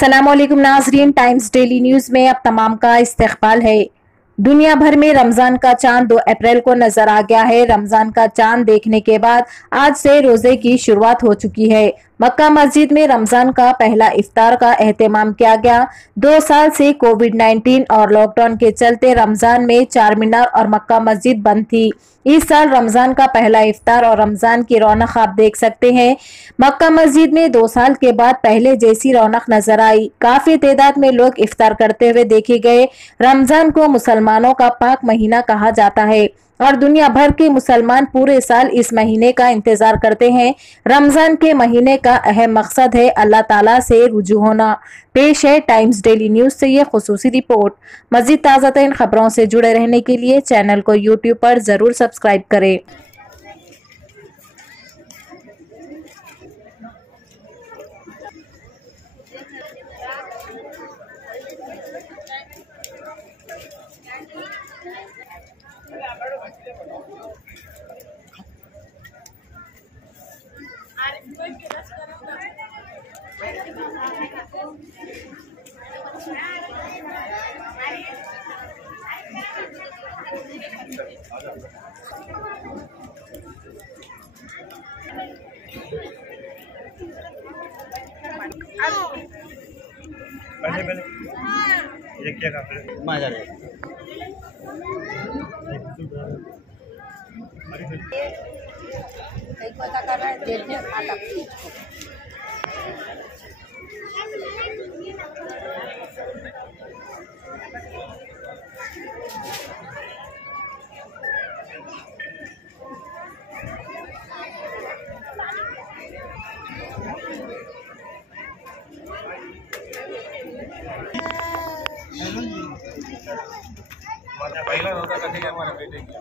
अस्सलामुअलैकुम नाज़रीन, times daily news में अब तमाम का इस्तकबाल है। दुनिया भर में रमजान का चांद 2 अप्रैल को नजर आ गया है। रमजान का चांद देखने के बाद आज से रोजे की शुरुआत हो चुकी है। मक्का मस्जिद में रमजान का पहला इफ्तार का एहतमाम किया गया। 2 साल से कोविड-19 और लॉकडाउन के चलते रमजान में चार मीनार और मक्का मस्जिद बंद थी। इस साल रमजान का पहला इफ्तार और रमजान की रौनक आप देख सकते हैं। मक्का मस्जिद में 2 साल के बाद पहले जैसी रौनक नजर आई। काफी तादाद में लोग इफ्तार करते हुए देखे गए। रमजान को मुसलमानों का पाक महीना कहा जाता है और दुनिया भर के मुसलमान पूरे साल इस महीने का इंतजार करते हैं। रमजान के महीने का अहम मकसद है अल्लाह ताला से रुजू होना। पेश है टाइम्स डेली न्यूज से ये खुसूसी रिपोर्ट। मजीद ताज़ा तरीन खबरों से जुड़े रहने के लिए चैनल को यूट्यूब पर जरूर सब्सक्राइब करें। पहले पहले ये क्या कर रहे हैं मजा ले कई पता कर रहा है देखने आता पहिला होता कधी हमारा बेटे की